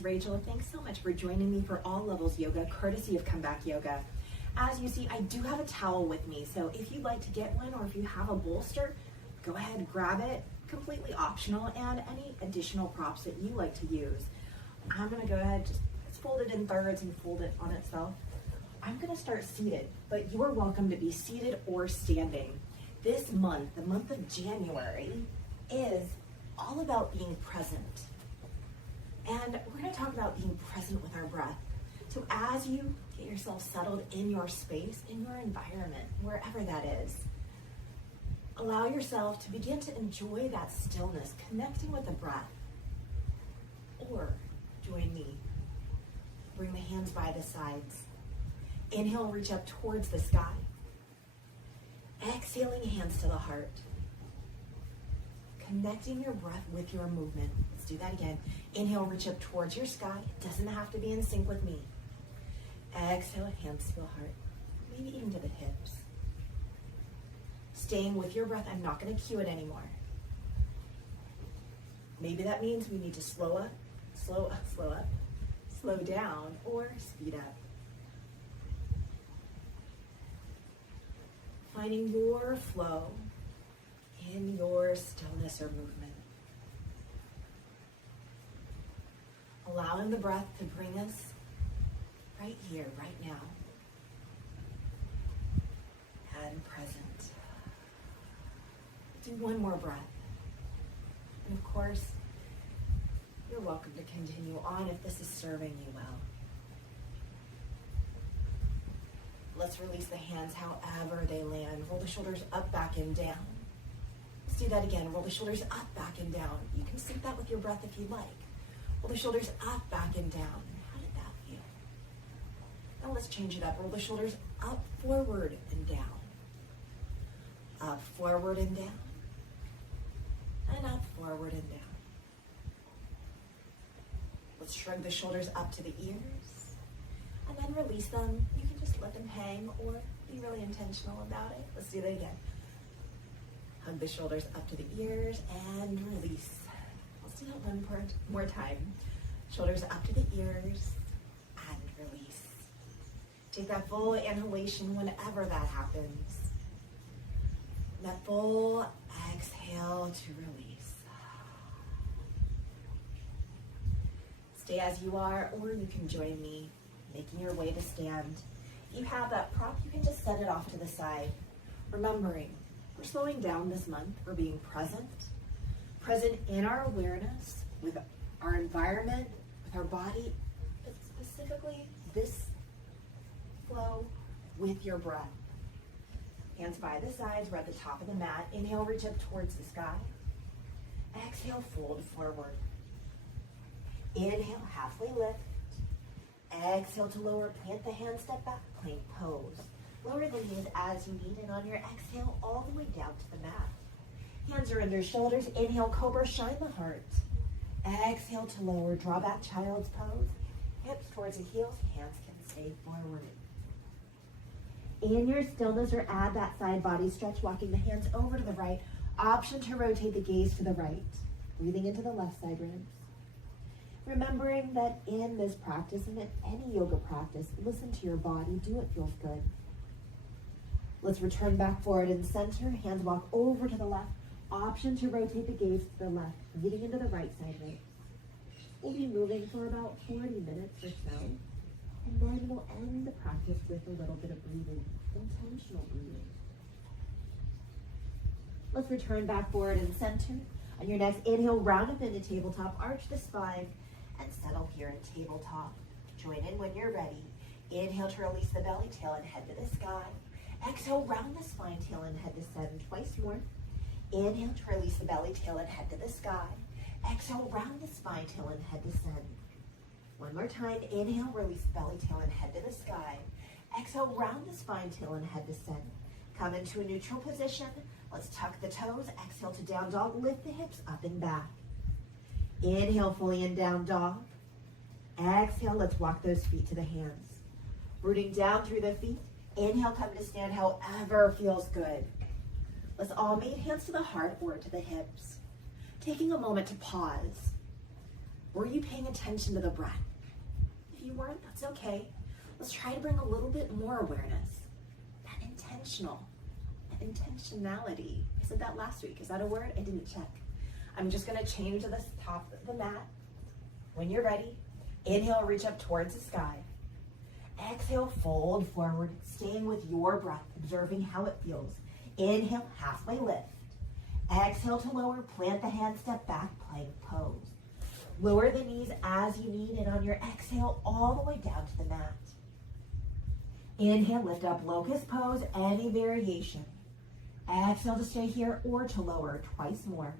is Rachel. Thanks so much for joining me for All Levels Yoga, courtesy of Comeback Yoga. As you see, I do have a towel with me, so if you'd like to get one or if you have a bolster, go ahead and grab it. Completely optional, and any additional props that you like to use. I'm gonna go ahead, just fold it in thirds and fold it on itself. I'm gonna start seated, but you're welcome to be seated or standing. This month, the month of January, is all about being present. And we're gonna talk about being present with our breath. So as you get yourself settled in your space, in your environment, wherever that is, allow yourself to begin to enjoy that stillness, connecting with the breath. Or join me. Bring the hands by the sides. Inhale, reach up towards the sky. Exhaling, hands to the heart. Connecting your breath with your movement. Let's do that again. Inhale, reach up towards your sky. It doesn't have to be in sync with me. Exhale, hands to the heart. Maybe even to the hips. Staying with your breath. I'm not going to cue it anymore. Maybe that means we need to slow up, slow down, or speed up. Finding your flow in your stillness or movement. Allowing the breath to bring us right here, right now, and present. Do one more breath. And of course, you're welcome to continue on if this is serving you well. Let's release the hands however they land. Roll the shoulders up, back, and down. Let's do that again. Roll the shoulders up, back, and down. You can sync that with your breath if you'd like. Roll the shoulders up, back, and down. How did that feel? Now let's change it up. Roll the shoulders up, forward, and down. Up, forward, and down. And up, forward, and down. Let's shrug the shoulders up to the ears. And then release them. You can just let them hang or be really intentional about it. Let's do that again. Hug the shoulders up to the ears and release. Let's do that one more time. Shoulders up to the ears and release. Take that full inhalation whenever that happens. That full exhale to release. Stay as you are, or you can join me, making your way to stand. If you have that prop, you can just set it off to the side. Remembering, we're slowing down this month. We're being present in our awareness, with our environment, with our body, but specifically this flow with your breath. Hands by the sides, we're at the top of the mat. Inhale, reach up towards the sky. Exhale, fold forward. Inhale, halfway lift. Exhale to lower, plant the hands, step back, plank pose. Lower the knees as you need, and on your exhale, all the way down to the mat. Hands are under shoulders. Inhale, cobra, shine the heart. Exhale to lower, draw back, child's pose. Hips towards the heels, hands can stay forward. In your stillness, or add that side body stretch, walking the hands over to the right. Option to rotate the gaze to the right. Breathing into the left side ribs. Remembering that in this practice, and in any yoga practice, listen to your body, do what feels good. Let's return back forward and center. Hands walk over to the left. Option to rotate the gaze to the left, breathing into the right side ribs. We'll be moving for about 40 minutes or so. And then we'll end the practice with a little bit of breathing, intentional breathing. Let's return back forward and center. On your next inhale, round up into tabletop, arch the spine, and settle here in tabletop. Join in when you're ready. Inhale to release the belly, tail and head to the sky. Exhale, round the spine, tail and head descend twice more. Inhale to release the belly, tail and head to the sky. Exhale, round the spine, tail and head descend. One more time. Inhale, release belly, tail, and head to the sky. Exhale, round the spine, tail, and head descend. Come into a neutral position. Let's tuck the toes. Exhale to down dog. Lift the hips up and back. Inhale fully in down dog. Exhale, let's walk those feet to the hands. Rooting down through the feet. Inhale, come to stand however feels good. Let's all meet hands to the heart or to the hips. Taking a moment to pause. Were you paying attention to the breath? If you weren't, that's okay. Let's try to bring a little bit more awareness. That intentionality. I said that last week. Is that a word? I didn't check. I'm just gonna change to the top of the mat. When you're ready, inhale, reach up towards the sky. Exhale, fold forward, staying with your breath, observing how it feels. Inhale, halfway lift. Exhale to lower, plant the hand, step back, plank pose. Lower the knees as you need, and on your exhale, all the way down to the mat. Inhale, lift up, locust pose, any variation. Exhale to stay here or to lower, twice more.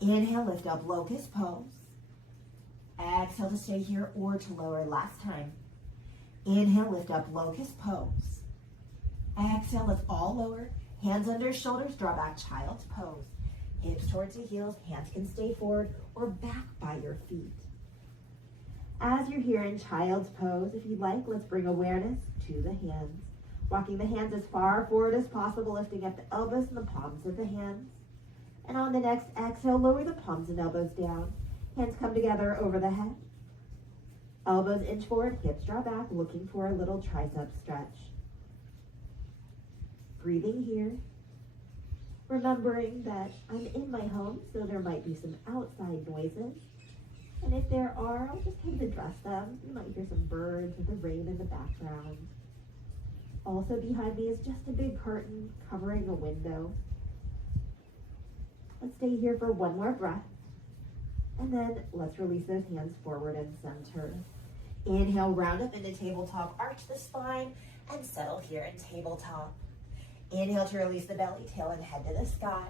Inhale, lift up, locust pose. Exhale to stay here or to lower, last time. Inhale, lift up, locust pose. Exhale, let's all lower. Hands under shoulders, draw back, child's pose. Hips towards the heels, hands can stay forward or back by your feet. As you're here in child's pose, if you'd like, let's bring awareness to the hands. Walking the hands as far forward as possible, lifting up the elbows and the palms of the hands. And on the next exhale, lower the palms and elbows down. Hands come together over the head. Elbows inch forward, hips draw back, looking for a little tricep stretch. Breathing here. Remembering that I'm in my home, so there might be some outside noises. And if there are, I'll just kind of address them. You might hear some birds or the rain in the background. Also behind me is just a big curtain covering a window. Let's stay here for one more breath. And then let's release those hands forward and center. Inhale, round up into tabletop, arch the spine, and settle here in tabletop. Inhale to release the belly, tail and head to the sky.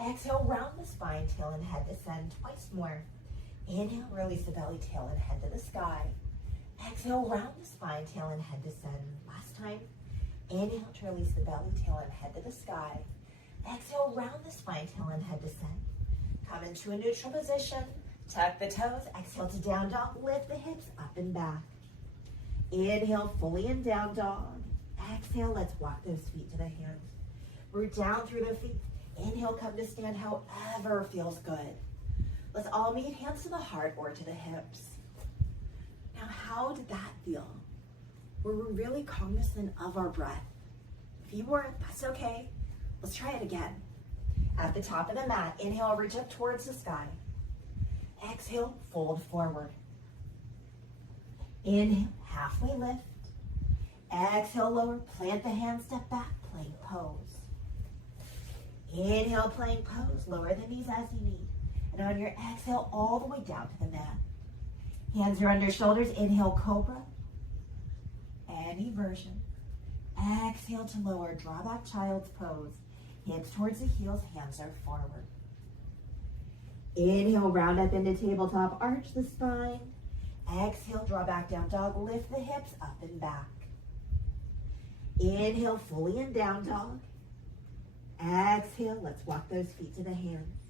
Exhale, round the spine, tail and head descend, twice more. Inhale, release the belly, tail and head to the sky. Exhale, round the spine, tail and head descend. Last time. Inhale to release the belly, tail and head to the sky. Exhale, round the spine, tail and head descend. Come into a neutral position. Tuck the toes. Exhale to down dog. Lift the hips up and back. Inhale fully in down dog. Exhale, let's walk those feet to the hands. Root down through the feet. Inhale, come to stand however feels good. Let's all meet hands to the heart or to the hips. Now, how did that feel? Were we really cognizant of our breath? If you weren't, that's okay. Let's try it again. At the top of the mat, inhale, reach up towards the sky. Exhale, fold forward. Inhale, halfway lift. Exhale, lower, plant the hand, step back, plank pose. Inhale, plank pose, lower the knees as you need. And on your exhale, all the way down to the mat. Hands are under shoulders, inhale, cobra. Any version. Exhale to lower, draw back, child's pose. Hips towards the heels, hands are forward. Inhale, round up into tabletop, arch the spine. Exhale, draw back, down dog, lift the hips up and back. Inhale, fully in down dog. Exhale, let's walk those feet to the hands.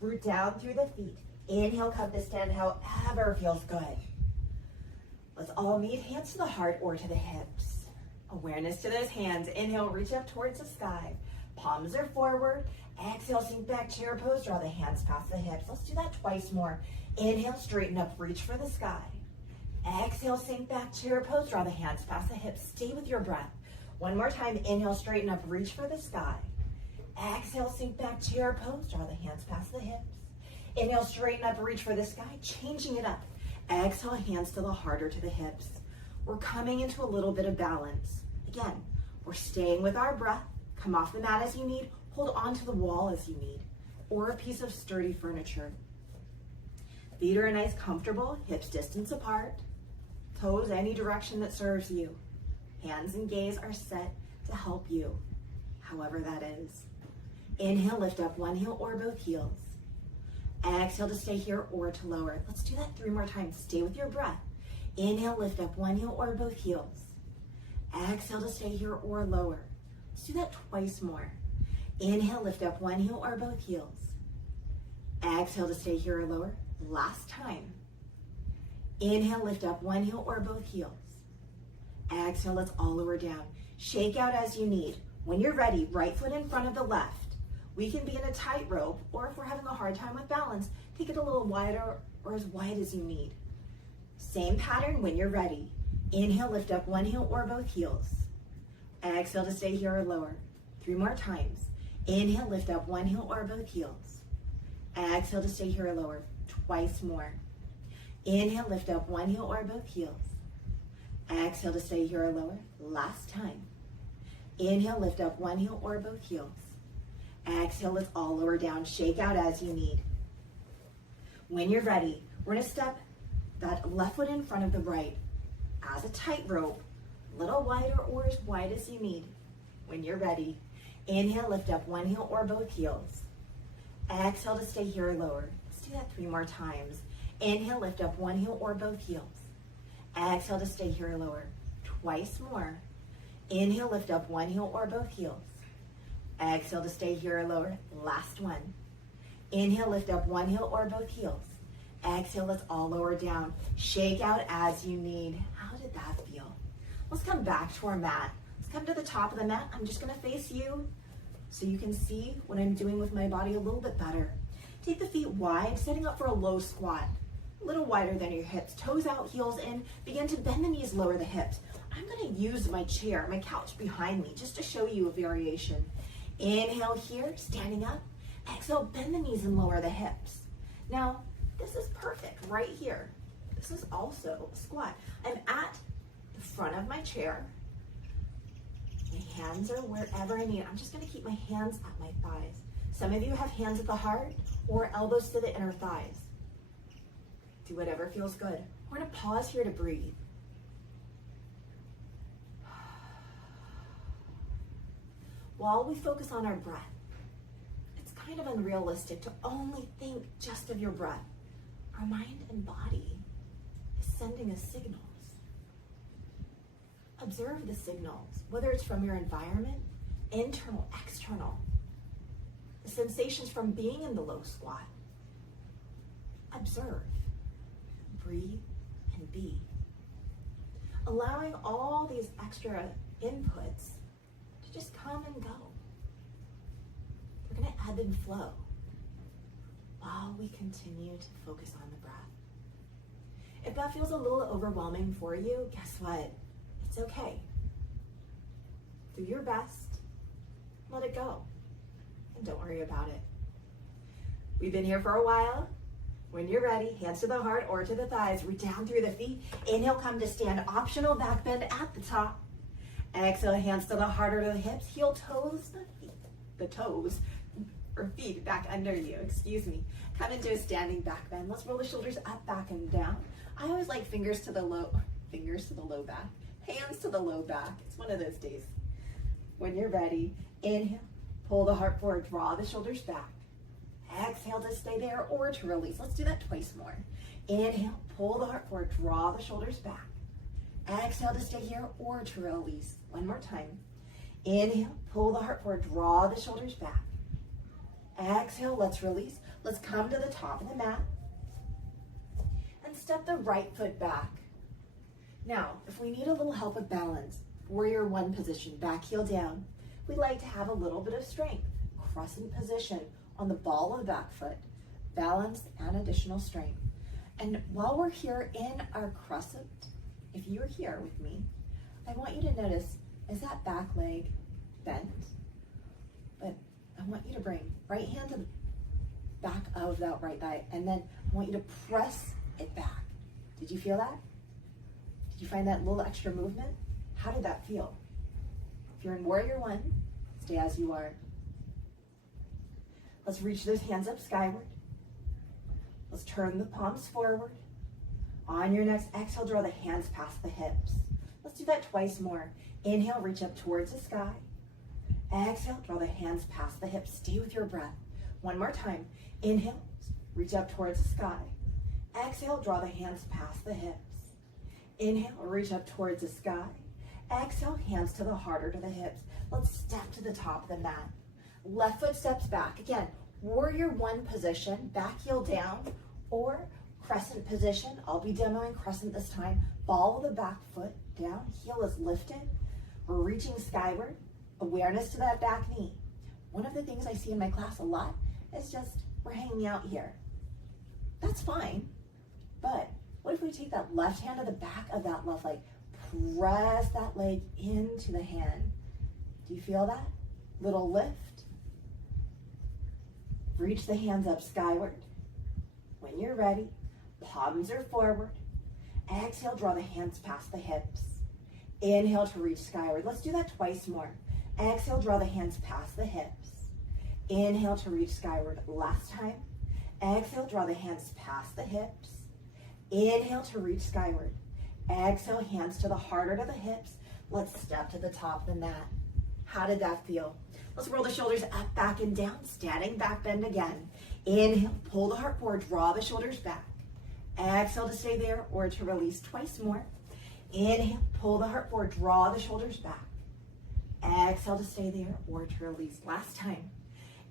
Root down through the feet. Inhale, come to stand however feels good. Let's all meet hands to the heart or to the hips. Awareness to those hands. Inhale, reach up towards the sky. Palms are forward. Exhale, sink back, chair pose. Draw the hands past the hips. Let's do that twice more. Inhale, straighten up, reach for the sky. Exhale, sink back, chair pose. Draw the hands past the hips. Stay with your breath. One more time. Inhale, straighten up, reach for the sky. Exhale, sink back, chair pose. Draw the hands past the hips. Inhale, straighten up, reach for the sky. Changing it up. Exhale, hands to the heart or to the hips. We're coming into a little bit of balance. Again, we're staying with our breath. Come off the mat as you need. Hold on to the wall as you need. Or a piece of sturdy furniture. Feet are nice, comfortable, hips distance apart. Toes any direction that serves you. Hands and gaze are set to help you, however that is. Inhale, lift up one heel or both heels. Exhale to stay here or to lower. Let's do that 3 more times. Stay with your breath. Inhale, lift up one heel or both heels. Exhale to stay here or lower. Let's do that twice more. Inhale, lift up one heel or both heels. Exhale to stay here or lower. Last time. Inhale, lift up one heel or both heels. Exhale, let's all lower down. Shake out as you need. When you're ready, right foot in front of the left. We can be in a tightrope, or if we're having a hard time with balance, take it a little wider or as wide as you need. Same pattern when you're ready. Inhale, lift up one heel or both heels. Exhale to stay here or lower. 3 more times. Inhale, lift up one heel or both heels. Exhale to stay here or lower. Twice more. Inhale, lift up one heel or both heels. Exhale to stay here or lower. Last time. Inhale, lift up one heel or both heels. Exhale, let's all lower down. Shake out as you need. When you're ready, we're going to step that left foot in front of the right as a tightrope, a little wider or as wide as you need. When you're ready, inhale, lift up one heel or both heels. Exhale to stay here or lower. Let's do that 3 more times. Inhale, lift up one heel or both heels. Exhale to stay here or lower. Twice more. Inhale, lift up one heel or both heels. Exhale to stay here or lower. Last one. Inhale, lift up one heel or both heels. Exhale, let's all lower down. Shake out as you need. How did that feel? Let's come back to our mat. Let's come to the top of the mat. I'm just going to face you so you can see what I'm doing with my body a little bit better. Take the feet wide, setting up for a low squat. A little wider than your hips. Toes out, heels in. Begin to bend the knees, lower the hips. I'm going to use my chair, my couch behind me, just to show you a variation. Inhale here, standing up. Exhale, bend the knees and lower the hips. Now, this is perfect right here. This is also a squat. I'm at the front of my chair. My hands are wherever I need. I'm just going to keep my hands at my thighs. Some of you have hands at the heart or elbows to the inner thighs. Do whatever feels good. We're going to pause here to breathe. While we focus on our breath, it's kind of unrealistic to only think just of your breath. Our mind and body is sending us signals. Observe the signals, whether it's from your environment, internal, external. The sensations from being in the low squat. Observe, breathe, and be. Allowing all these extra inputs to just come and go. We're going to ebb and flow while we continue to focus on the breath. If that feels a little overwhelming for you, guess what? It's okay. Do your best. Let it go. And don't worry about it. We've been here for a while. When you're ready, hands to the heart or to the thighs. Reach down through the feet. Inhale, come to stand. Optional back bend at the top. Exhale, hands to the heart or to the hips. Heel toes, the toes, or feet back under you, excuse me. Come into a standing back bend. Let's roll the shoulders up, back, and down. I always like fingers to the low back, hands to the low back. It's one of those days. When you're ready, inhale, pull the heart forward, draw the shoulders back. Exhale to stay there or to release. Let's do that twice more. Inhale, pull the heart forward, draw the shoulders back. Exhale to stay here or to release. One more time. Inhale, pull the heart forward, draw the shoulders back. Exhale, let's release. Let's come to the top of the mat and step the right foot back. Now, if we need a little help with balance, warrior one position, back heel down. We'd like to have a little bit of strength. Crescent position on the ball of the back foot. Balance and additional strength. And while we're here in our crescent, if you're here with me, I want you to notice, is that back leg bent? But I want you to bring right hand to the back of that right thigh, and then I want you to press it back. Did you feel that? Did you find that little extra movement? How did that feel? If you're in warrior one, stay as you are. Let's reach those hands up skyward. Let's turn the palms forward. On your next exhale, draw the hands past the hips. Let's do that twice more. Inhale, reach up towards the sky. Exhale, draw the hands past the hips. Stay with your breath. One more time. Inhale, reach up towards the sky. Exhale, draw the hands past the hips. Inhale, reach up towards the sky. Exhale, hands to the heart or to the hips. Let's step to the top of the mat. Left foot steps back. Again, warrior one position, back heel down, or crescent position. I'll be demoing crescent this time. Ball of the back foot down, heel is lifted. We're reaching skyward. Awareness to that back knee. One of the things I see in my class a lot is just we're hanging out here. That's fine. But what if we take that left hand to the back of that left leg, press that leg into the hand. Do you feel that? Little lift. Reach the hands up skyward. When you're ready, palms are forward. Exhale, draw the hands past the hips. Inhale to reach skyward. Let's do that twice more. Exhale, draw the hands past the hips. Inhale to reach skyward. Last time. Exhale, draw the hands past the hips. Inhale to reach skyward. Exhale, hands to the heart or to the hips. Let's step to the top of the mat. How did that feel? Let's roll the shoulders up, back, and down. Standing back bend again. Inhale, pull the heart forward, draw the shoulders back. Exhale to stay there or to release twice more. Inhale, pull the heart forward, draw the shoulders back. Exhale to stay there or to release. Last time.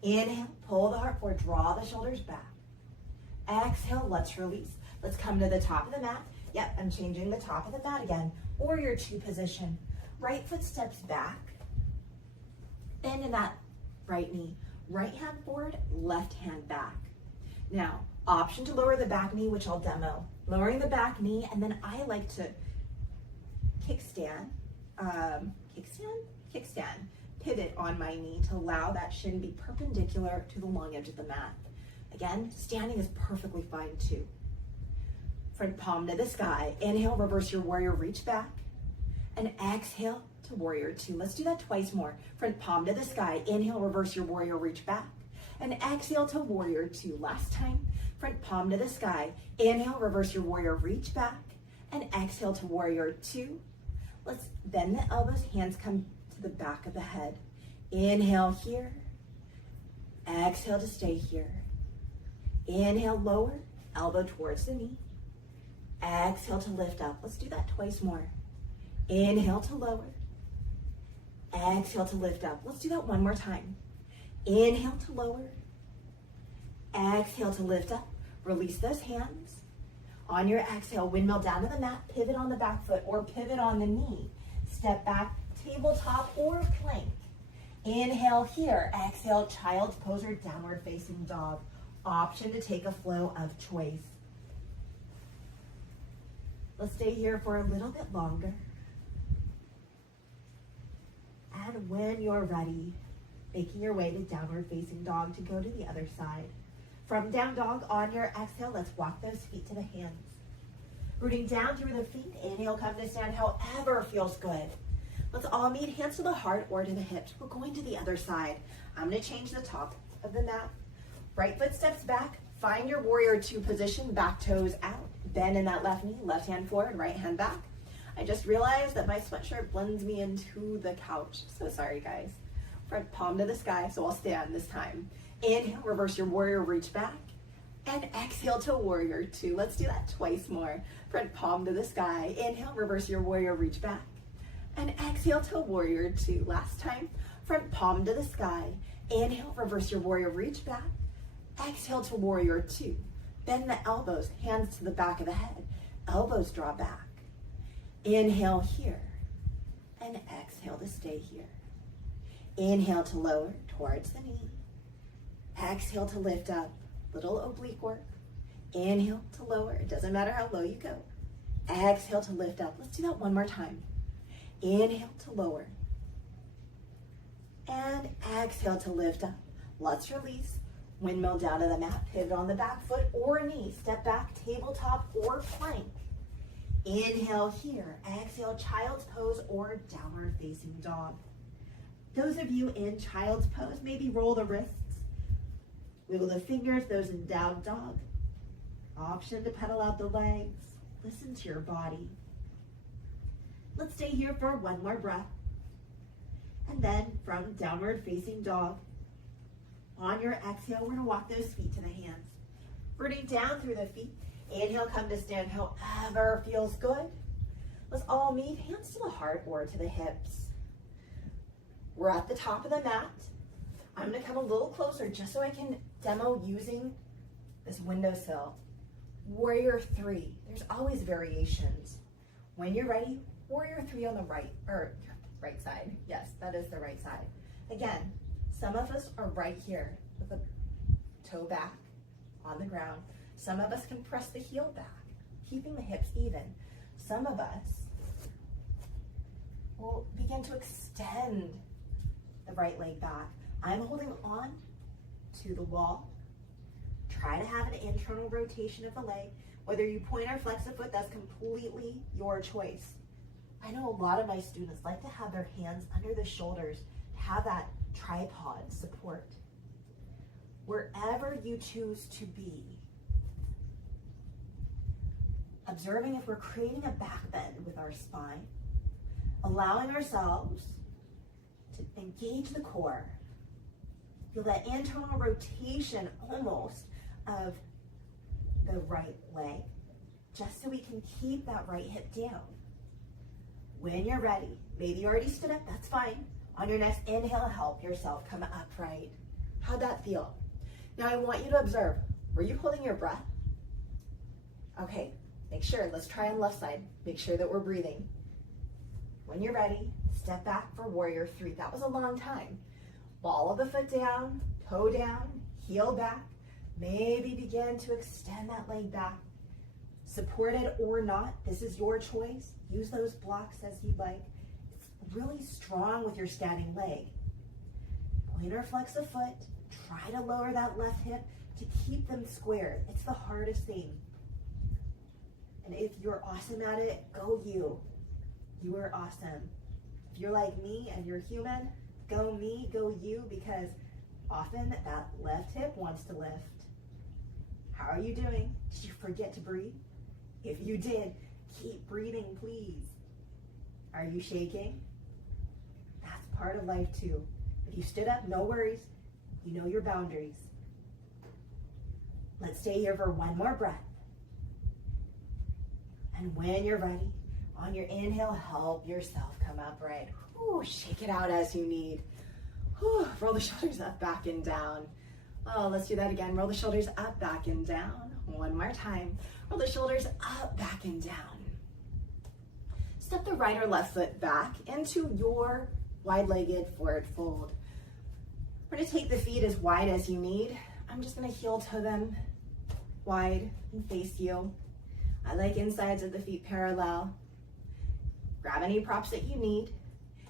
Inhale, pull the heart forward, draw the shoulders back. Exhale, let's release. Let's come to the top of the mat. Yep, I'm changing the top of the mat again. Warrior two position. Right foot steps back. Bend in that right knee. Right hand forward, left hand back. Now, option to lower the back knee, which I'll demo. Lowering the back knee, and then I like to kickstand, pivot on my knee to allow that shin to be perpendicular to the long edge of the mat. Again, standing is perfectly fine too. Front palm to the sky. Inhale, reverse your warrior, reach back. And exhale to warrior two. Let's do that twice more. Front palm to the sky. Inhale, reverse your warrior, reach back. And exhale to warrior two. Last time. Front palm to the sky. Inhale, reverse your warrior, reach back. And exhale to warrior two. Let's bend the elbows, hands come to the back of the head. Inhale here. Exhale to stay here. Inhale, lower, elbow towards the knee. Exhale to lift up. Let's do that twice more. Inhale to lower. Exhale to lift up. Let's do that one more time. Inhale to lower. Exhale to lift up. Release those hands. On your exhale, windmill down to the mat, pivot on the back foot or pivot on the knee. Step back, tabletop or plank. Inhale here. Exhale, child's pose or downward facing dog. Option to take a flow of choice. Let's stay here for a little bit longer. And when you're ready, making your way to downward facing dog to go to the other side. From down dog, on your exhale, let's walk those feet to the hands. Rooting down through the feet, inhale, come to stand, however feels good. Let's all meet, hands to the heart or to the hips. We're going to the other side. I'm gonna change the top of the mat. Right foot steps back, find your warrior two position, back toes out. Bend in that left knee, left hand forward, right hand back. I just realized that my sweatshirt blends me into the couch. So sorry, guys. Front palm to the sky, so I'll stand this time. Inhale, reverse your warrior, reach back. And exhale to warrior two. Let's do that twice more. Front palm to the sky. Inhale, reverse your warrior, reach back. And exhale to warrior two. Last time, front palm to the sky. Inhale, reverse your warrior, reach back. Exhale to warrior two. Bend the elbows, hands to the back of the head. Elbows draw back. Inhale here. And exhale to stay here. Inhale to lower towards the knee. Exhale to lift up. Little oblique work. Inhale to lower. It doesn't matter how low you go. Exhale to lift up. Let's do that one more time. Inhale to lower. And exhale to lift up. Let's release. Windmill down to the mat. Pivot on the back foot or knee. Step back, tabletop or plank. Inhale here. Exhale, child's pose or downward facing dog. Those of you in child's pose, maybe roll the wrists. Wiggle the fingers, those in down dog. Option to pedal out the legs. Listen to your body. Let's stay here for one more breath. And then from downward facing dog, on your exhale, we're gonna walk those feet to the hands. Rooting down through the feet. Inhale, come to stand however feels good. Let's all meet, hands to the heart or to the hips. We're at the top of the mat. I'm gonna come a little closer just so I can demo using this windowsill. Warrior three, there's always variations. When you're ready, warrior three on the right side. Yes, that is the right side. Again, some of us are right here with the toe back on the ground. Some of us can press the heel back. keeping the hips even. Some of us will begin to extend the right leg back. I'm holding on to the wall. Try to have an internal rotation of the leg. Whether you point or flex the foot, that's completely your choice. I know a lot of my students like to have their hands under the shoulders, have that tripod support. Wherever you choose to be, observing if we're creating a back bend with our spine, allowing ourselves to engage the core, feel that internal rotation almost of the right leg, just so we can keep that right hip down. When you're ready, maybe you already stood up, that's fine. On your next inhale, help yourself come upright. How'd that feel? Now I want you to observe, were you holding your breath? Okay, make sure, let's try on left side. Make sure that we're breathing. When you're ready, step back for warrior three. That was a long time. Ball of the foot down, toe down, heel back. Maybe begin to extend that leg back. Supported or not, this is your choice. Use those blocks as you'd like. It's really strong with your standing leg. Point or flex a foot. Try to lower that left hip to keep them square. It's the hardest thing. And if you're awesome at it, go you. You are awesome. If you're like me and you're human, go me, go you, because often that left hip wants to lift. How are you doing? Did you forget to breathe? If you did, keep breathing, please. Are you shaking? That's part of life too. If you stood up, no worries. You know your boundaries. Let's stay here for one more breath. And when you're ready, on your inhale, help yourself come upright. Ooh, shake it out as you need. Ooh, roll the shoulders up, back, and down. Oh, let's do that again. Roll the shoulders up, back, and down. One more time. Roll the shoulders up, back, and down. Step the right or left foot back into your wide-legged forward fold. We're gonna take the feet as wide as you need. I'm just gonna heel toe them wide and face you. I like insides of the feet parallel. Grab any props that you need.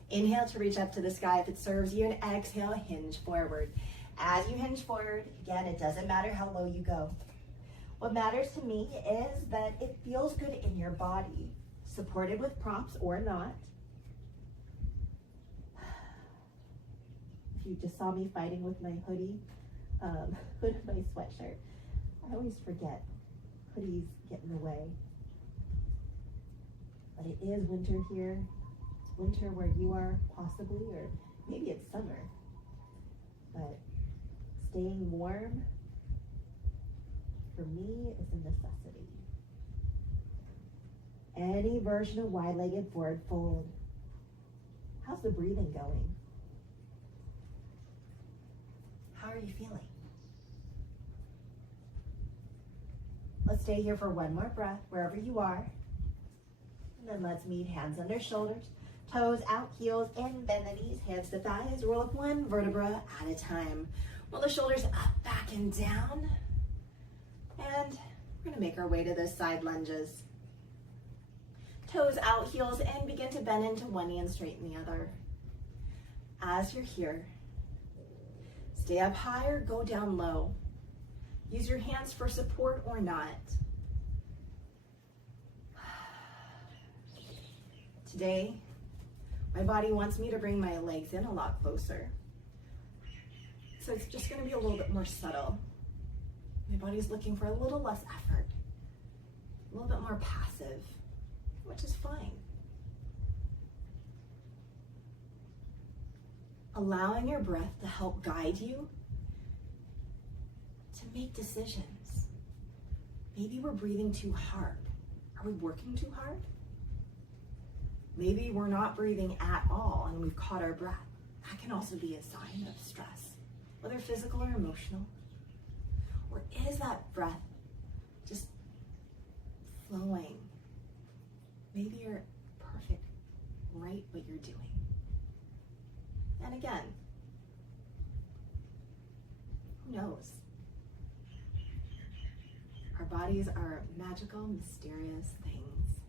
Inhale to reach up to the sky if it serves you, and exhale, hinge forward. As you hinge forward, again, it doesn't matter how low you go. What matters to me is that it feels good in your body, supported with props or not. If you just saw me fighting with my hood of my sweatshirt, I always forget hoodies get in the way. But it is winter here. It's winter where you are possibly, or maybe it's summer. But staying warm, for me, is a necessity. Any version of wide-legged forward fold. How's the breathing going? How are you feeling? Let's stay here for one more breath, wherever you are. And then let's meet hands under shoulders, toes out, heels in, bend the knees, hands to thighs, roll up one vertebra at a time. Roll the shoulders up, back, and down. And we're gonna make our way to those side lunges. Toes out, heels in, begin to bend into one knee and straighten the other. As you're here, stay up high or go down low. Use your hands for support or not. Today, my body wants me to bring my legs in a lot closer. So it's just gonna be a little bit more subtle. My body's looking for a little less effort, a little bit more passive, which is fine. Allowing your breath to help guide you to make decisions. Maybe we're breathing too hard. Are we working too hard? Maybe we're not breathing at all and we've caught our breath. That can also be a sign of stress, whether physical or emotional. Or is that breath just flowing? Maybe you're perfect, right what you're doing. And again, who knows? Our bodies are magical, mysterious things.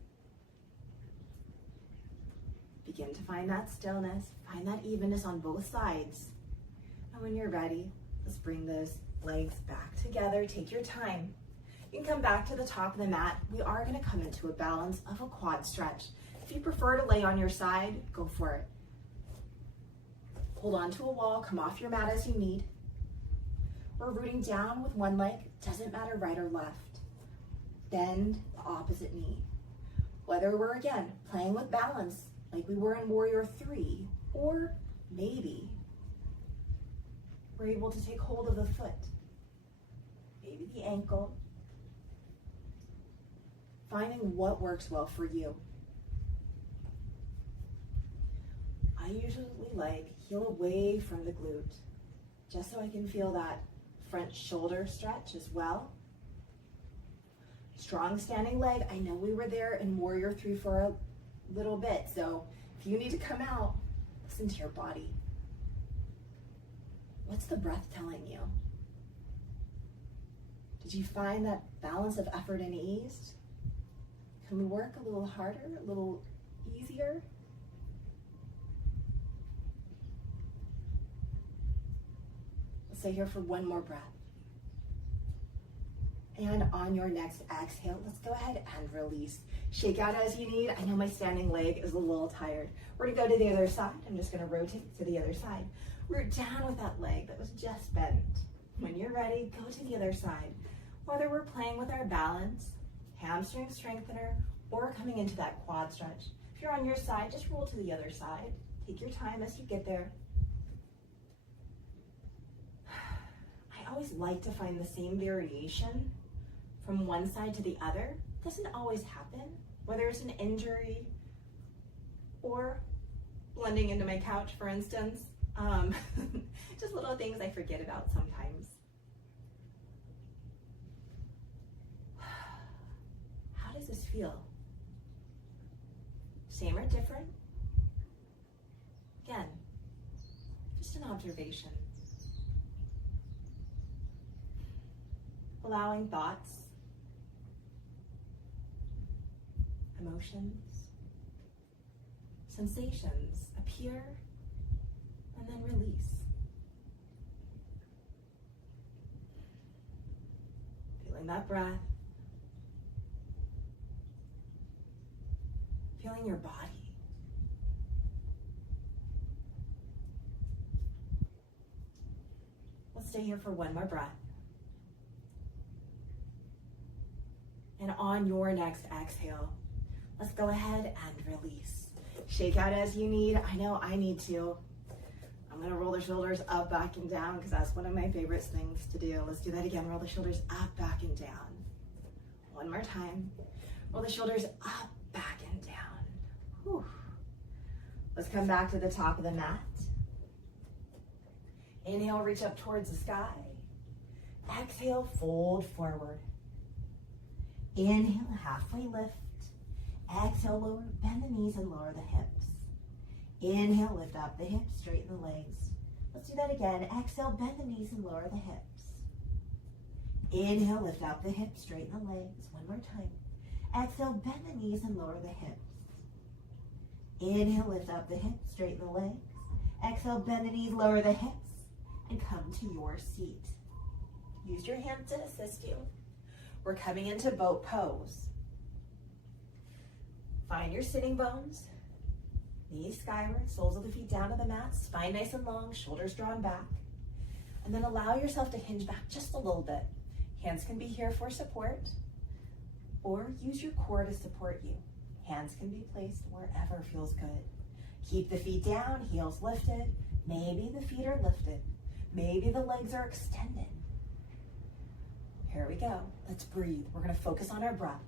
Begin to find that stillness, find that evenness on both sides. And when you're ready, let's bring those legs back together. Take your time. You can come back to the top of the mat. We are going to come into a balance of a quad stretch. If you prefer to lay on your side, go for it. Hold on to a wall, come off your mat as you need. We're rooting down with one leg, doesn't matter right or left. Bend the opposite knee. Whether we're, again, playing with balance, like we were in Warrior 3, or maybe we're able to take hold of the foot, maybe the ankle, finding what works well for you. I usually like heel away from the glute, just so I can feel that front shoulder stretch as well. Strong standing leg. I know we were there in Warrior 3 for a little bit, so if you need to come out, listen to your body. What's the breath telling you? Did you find that balance of effort and ease? Can we work a little harder, a little easier? Let's stay here for one more breath. And on your next exhale, let's go ahead and release. Shake out as you need. I know my standing leg is a little tired. We're gonna go to the other side. I'm just gonna rotate to the other side. Root down with that leg that was just bent. When you're ready, go to the other side. Whether we're playing with our balance, hamstring strengthener, or coming into that quad stretch. If you're on your side, just roll to the other side. Take your time as you get there. I always like to find the same variation from one side to the other. Doesn't always happen, whether it's an injury or blending into my couch, for instance. Just little things I forget about sometimes. How does this feel? Same or different? Again, just an observation. Allowing thoughts, emotions, sensations appear and then release. Feeling that breath, feeling your body. Let's stay here for one more breath. And on your next exhale, let's go ahead and release. Shake out as you need. I know I need to. I'm gonna roll the shoulders up, back, and down because that's one of my favorite things to do. Let's do that again. Roll the shoulders up, back, and down. One more time. Roll the shoulders up, back, and down. Whew. Let's come back to the top of the mat. Inhale, reach up towards the sky. Exhale, fold forward. Inhale, halfway lift. Exhale, lower, bend the knees and lower the hips. Inhale, lift up the hips, straighten the legs. Let's do that again. Exhale, bend the knees and lower the hips. Inhale, lift up the hips, straighten the legs. One more time. Exhale, bend the knees and lower the hips. Inhale, lift up the hips, straighten the legs. Exhale, bend the knees, lower the hips, and come to your seat. Use your hands to assist you. We're coming into boat pose. Find your sitting bones, knees skyward, soles of the feet down to the mat, spine nice and long, shoulders drawn back. And then allow yourself to hinge back just a little bit. Hands can be here for support, or use your core to support you. Hands can be placed wherever feels good. Keep the feet down, heels lifted. Maybe the feet are lifted. Maybe the legs are extended. Here we go. Let's breathe. We're going to focus on our breath.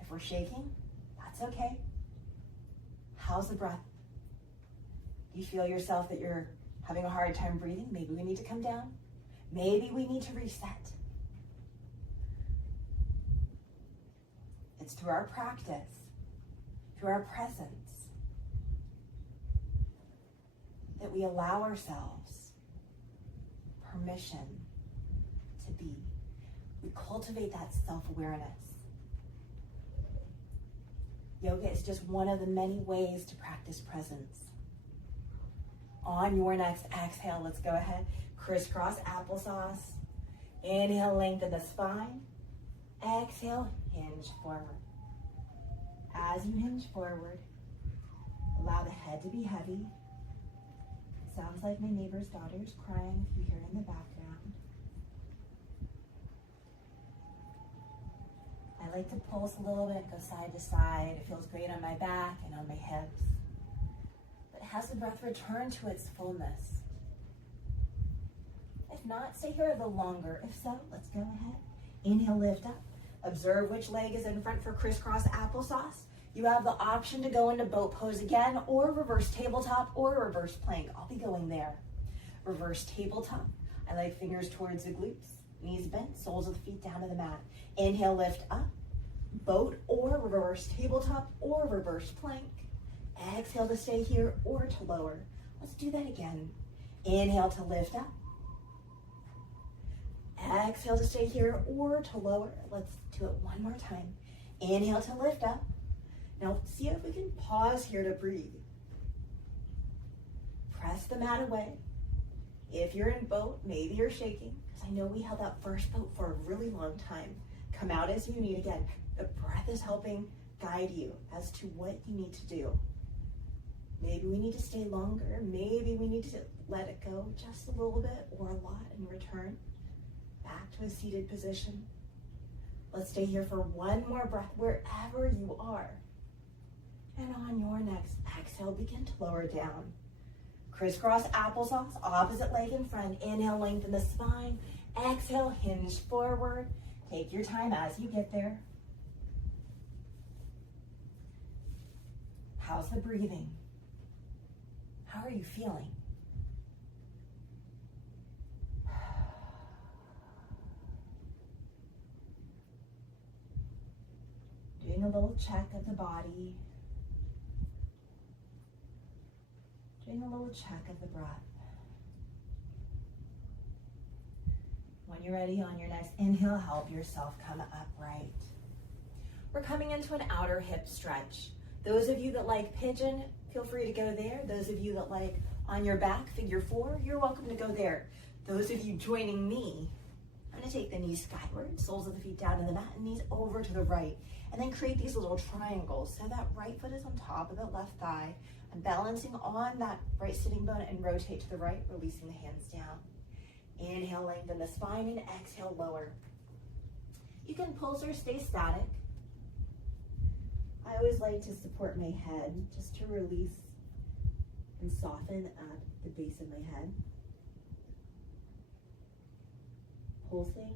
If we're shaking, that's okay. How's the breath? You feel yourself that you're having a hard time breathing? Maybe we need to come down. Maybe we need to reset. It's through our practice, through our presence, that we allow ourselves permission we cultivate that self-awareness. Yoga is just one of the many ways to practice presence. On your next exhale, let's go ahead. Crisscross applesauce. Inhale, lengthen the spine. Exhale, hinge forward. As you hinge forward, allow the head to be heavy. Sounds like my neighbor's daughter's crying if you hear in the background. I like to pulse a little bit, go side to side. It feels great on my back and on my hips. But has the breath return to its fullness? If not, stay here a little longer. If so, let's go ahead. Inhale, lift up. Observe which leg is in front for crisscross applesauce. You have the option to go into boat pose again, or reverse tabletop, or reverse plank. I'll be going there. Reverse tabletop. I like fingers towards the glutes, knees bent, soles of the feet down to the mat. Inhale, lift up. Boat or reverse tabletop or reverse plank. Exhale to stay here or to lower. Let's do that again. Inhale to lift up. Exhale to stay here or to lower. Let's do it one more time. Inhale to lift up. Now see if we can pause here to breathe. Press the mat away. If you're in boat, maybe you're shaking, because I know we held that first boat for a really long time. Come out as you need again. The breath is helping guide you as to what you need to do. Maybe we need to stay longer. Maybe we need to let it go just a little bit or a lot and return back to a seated position. Let's stay here for one more breath wherever you are. And on your next exhale, begin to lower down. Crisscross applesauce, opposite leg in front. Inhale, lengthen the spine. Exhale, hinge forward. Take your time as you get there. How's the breathing? How are you feeling? Doing a little check of the body. Doing a little check of the breath. When you're ready, on your next inhale, help yourself come upright. We're coming into an outer hip stretch. Those of you that like pigeon, feel free to go there. Those of you that like on your back, figure 4, you're welcome to go there. Those of you joining me, I'm gonna take the knees skyward, soles of the feet down to the mat, and knees over to the right. And then create these little triangles. So that right foot is on top of the left thigh. I'm balancing on that right sitting bone and rotate to the right, releasing the hands down. Inhale, lengthen the spine, and exhale, lower. You can pulse or stay static. I always like to support my head just to release and soften at the base of my head. Pulsing.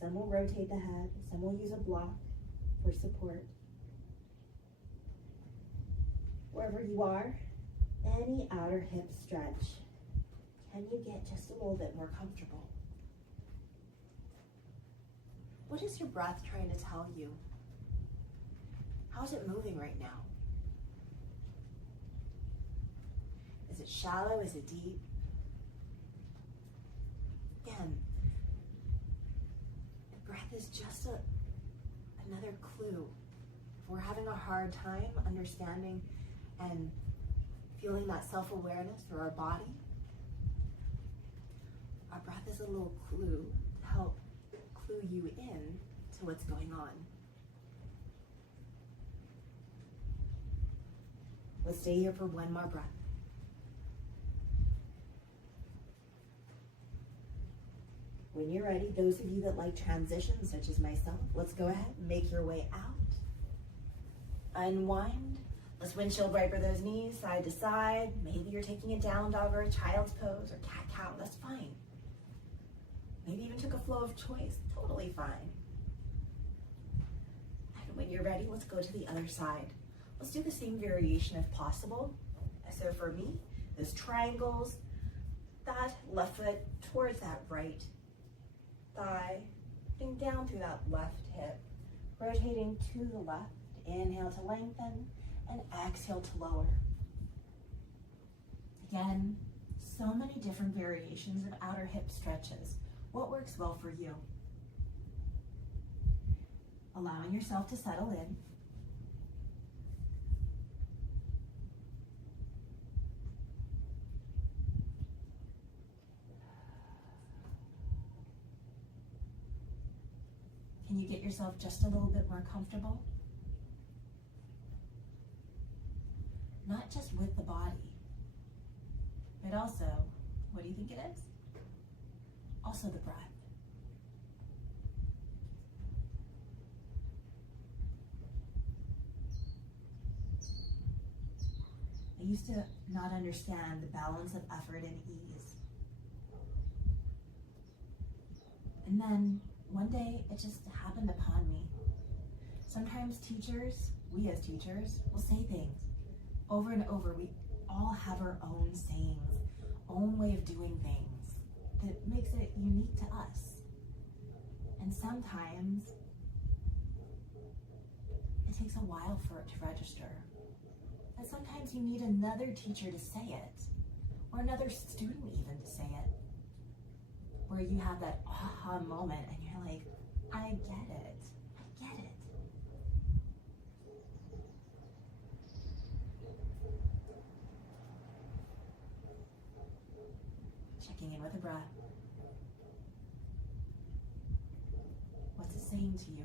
Some will rotate the head, some will use a block for support. Wherever you are, any outer hip stretch. Can you get just a little bit more comfortable? What is your breath trying to tell you? How's it moving right now? Is it shallow? Is it deep? Again, the breath is just another clue. If we're having a hard time understanding and feeling that self-awareness through our body, our breath is a little clue to help clue you in to what's going on. Let's stay here for one more breath. When you're ready, those of you that like transitions, such as myself, let's go ahead and make your way out. Unwind. Let's windshield wiper those knees side to side. Maybe you're taking a down dog or a child's pose or cat-cow. That's fine. Maybe even took a flow of choice. Totally fine. And when you're ready, let's go to the other side. Let's do the same variation if possible. So for me, those triangles, that left foot towards that right thigh, getting down through that left hip, rotating to the left. Inhale to lengthen and exhale to lower. Again, so many different variations of outer hip stretches. What works well for you? allowing yourself to settle in. Can you get yourself just a little bit more comfortable? Not just with the body, but also, what do you think it is? Also the breath. I used to not understand the balance of effort and ease. And then one day it just happened upon me. Sometimes teachers, we as teachers, will say things over and over. We all have our own sayings, own way of doing things that makes it unique to us. And sometimes it takes a while for it to register. And sometimes you need another teacher to say it, or another student even to say it, where you have that aha moment and you're like, I get it, I get it. Checking in with the breath. What's it saying to you?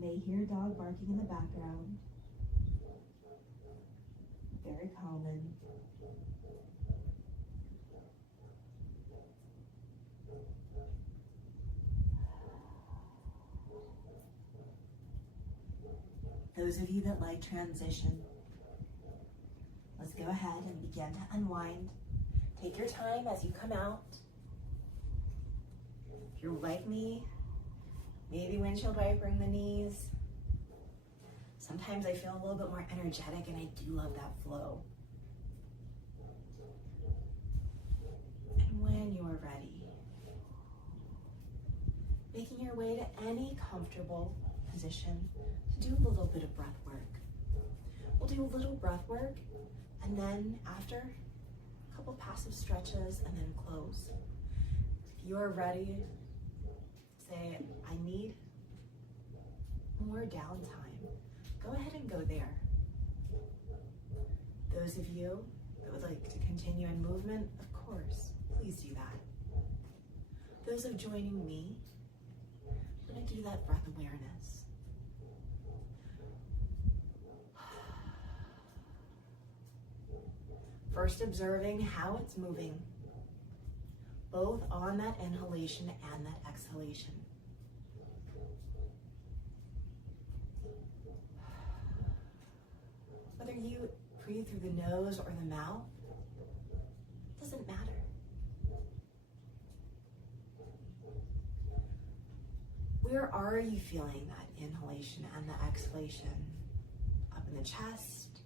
You may hear a dog barking in the background. Very common. Those of you that like transition, let's go ahead and begin to unwind. Take your time as you come out. If you're like me, maybe windshield wipering the knees. Sometimes I feel a little bit more energetic and I do love that flow. And when you are ready, making your way to any comfortable position to do a little bit of breath work. We'll do a little breath work and then after, a couple passive stretches and then close. If you are ready, say, I need more downtime. Go ahead and go there. Those of you that would like to continue in movement, of course, please do that. Those of joining me, we're going to do that breath awareness. First observing how it's moving, both on that inhalation and that exhalation. Whether you breathe through the nose or the mouth, doesn't matter. Where are you feeling that inhalation and the exhalation? Up in the chest,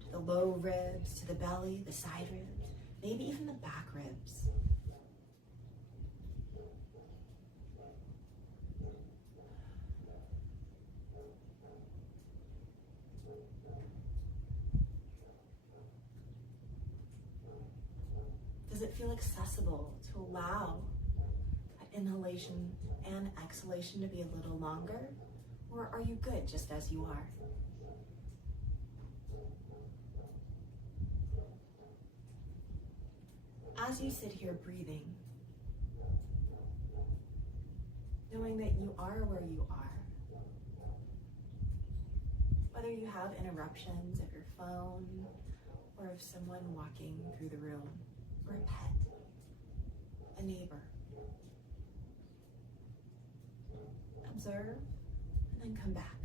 to the low ribs, to the belly, the side ribs, maybe even the back ribs. Does it feel accessible to allow that inhalation and exhalation to be a little longer? Or are you good just as you are? As you sit here breathing, knowing that you are where you are, whether you have interruptions of your phone or of someone walking through the room, or a pet, a neighbor. Observe and then come back.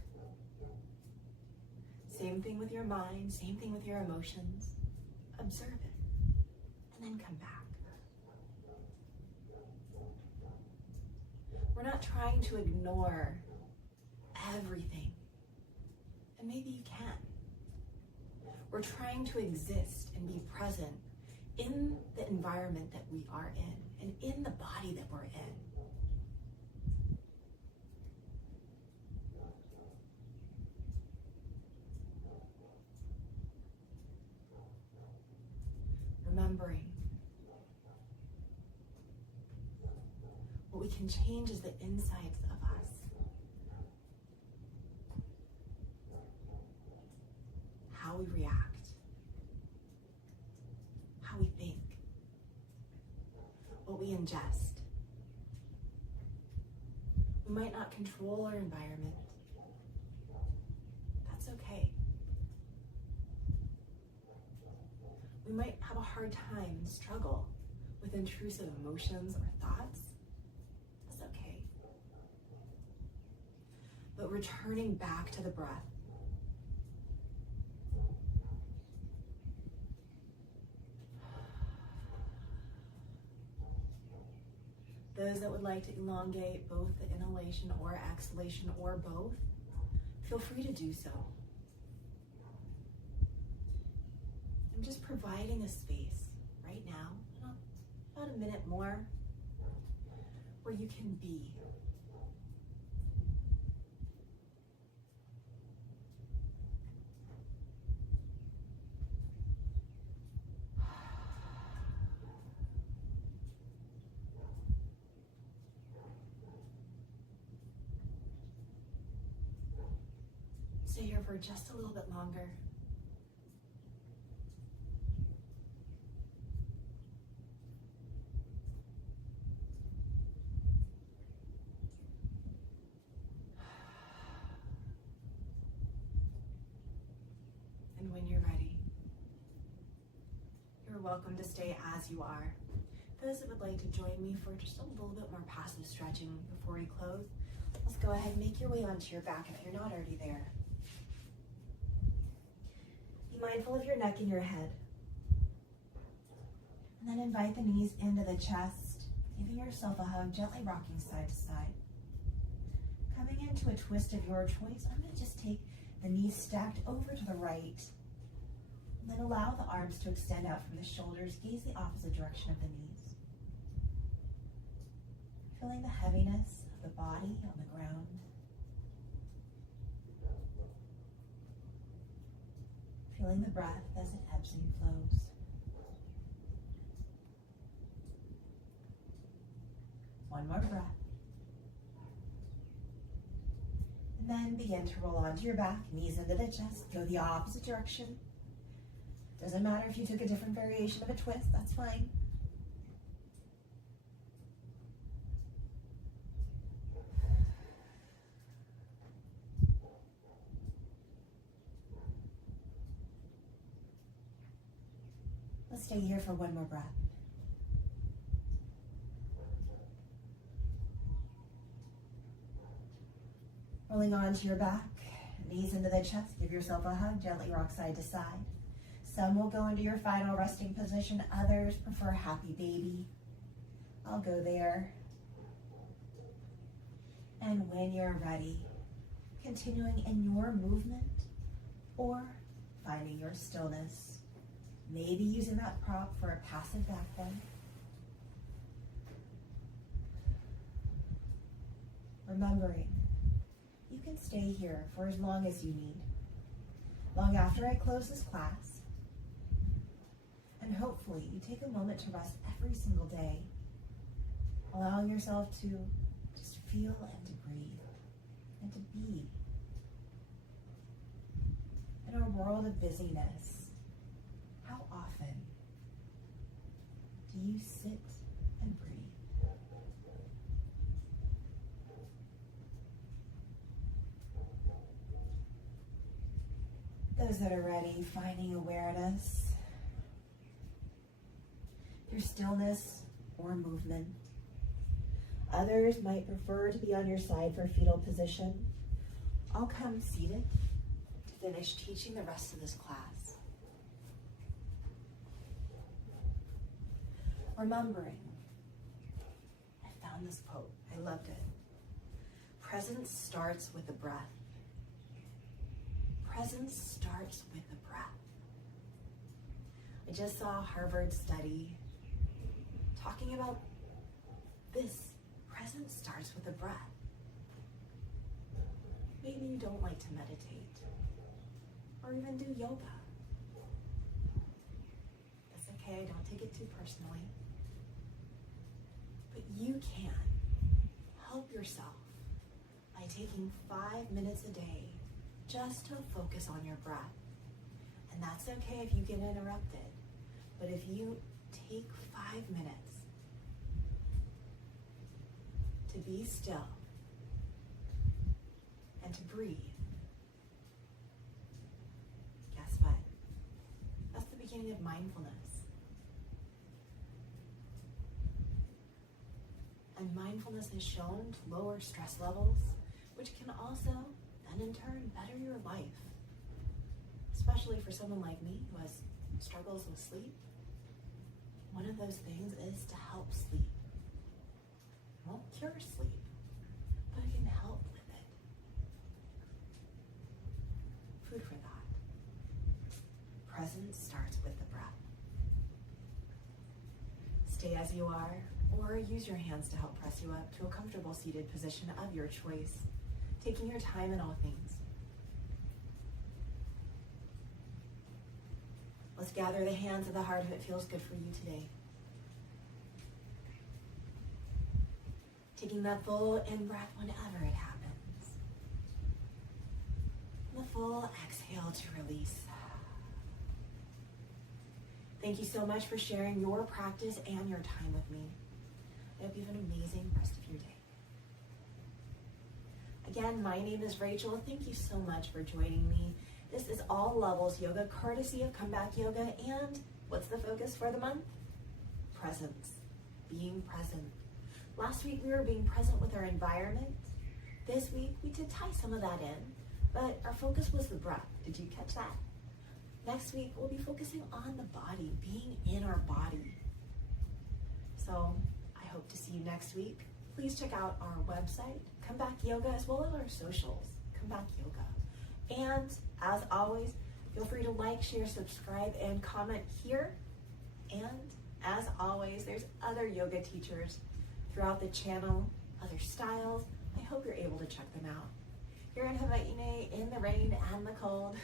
Same thing with your mind, same thing with your emotions. Observe it and then come back. We're not trying to ignore everything, and maybe you can. We're trying to exist and be present in the environment that we are in and in the body that we're in. remembering what we can change is the insides of us. How we react, how we think, what we ingest. We might not control our environment. That's okay. We might have a hard time and struggle with intrusive emotions or thoughts. That's okay. But returning back to the breath, those that would like to elongate both the inhalation or exhalation or both, feel free to do so. I'm just providing a space right now, about a minute more, where you can be. Stay here for just a little bit longer. And when you're ready, you're welcome to stay as you are. Those that would like to join me for just a little bit more passive stretching before we close, let's go ahead and make your way onto your back if you're not already there. Be mindful of your neck and your head. And then invite the knees into the chest, giving yourself a hug, gently rocking side to side. Coming into a twist of your choice, I'm going to just take the knees stacked over to the right. And then allow the arms to extend out from the shoulders. Gaze the opposite direction of the knees. Feeling the heaviness of the body on the ground. Feeling the breath as it ebbs and flows. One more breath. And then begin to roll onto your back, knees into the chest, go the opposite direction. Doesn't matter if you took a different variation of a twist, that's fine. Let's stay here for one more breath. Rolling onto your back, knees into the chest, give yourself a hug, gently rock side to side. Some will go into your final resting position, others prefer happy baby. I'll go there. And when you're ready, continuing in your movement or finding your stillness, maybe using that prop for a passive back bend. Remembering, you can stay here for as long as you need, long after I close this class. And hopefully you take a moment to rest every single day, allowing yourself to just feel and to breathe and to be. In our world of busyness, how often do you sit and breathe? Those that are ready, finding awareness, through stillness or movement. Others might prefer to be on your side for fetal position. I'll come seated to finish teaching the rest of this class. Remembering, I found this quote, I loved it. Presence starts with the breath. Presence starts with the breath. I just saw a Harvard study talking about this. Presence starts with the breath. Maybe you don't like to meditate or even do yoga. That's okay. okay, don't take it too personally. But you can help yourself by taking 5 minutes a day just to focus on your breath. And that's okay if you get interrupted. But if you take 5 minutes to be still and to breathe, guess what? That's the beginning of mindfulness. And mindfulness is shown to lower stress levels, which can also, then in turn, better your life. Especially for someone like me who has struggles with sleep. One of those things is to help sleep. It won't cure sleep, but it can help with it. Food for thought. Presence starts with the breath. Stay as you are, or use your hands to help press you up to a comfortable seated position of your choice, taking your time in all things. Let's gather the hands of the heart if it feels good for you today. Taking that full in-breath whenever it happens. And the full exhale to release. Thank you so much for sharing your practice and your time with me. I hope you have an amazing rest of your day. Again, my name is Rachel. Thank you so much for joining me. This is All Levels Yoga, courtesy of Comeback Yoga. And what's the focus for the month? Presence. Being present. Last week we were being present with our environment. This week we did tie some of that in, but our focus was the breath. Did you catch that? Next week we'll be focusing on the body, being in our body. So I hope to see you next week. Please check out our website, Comeback Yoga, as well as our socials, Comeback Yoga. And as always, feel free to like, share, subscribe, and comment here. And as always, there's other yoga teachers throughout the channel, other styles. I hope you're able to check them out. Here in Hawaii, in the rain and the cold.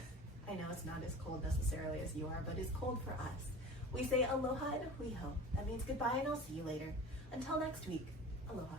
I know it's not as cold necessarily as you are, but it's cold for us. We say aloha and hui ho. That means goodbye, and I'll see you later. Until next week, aloha.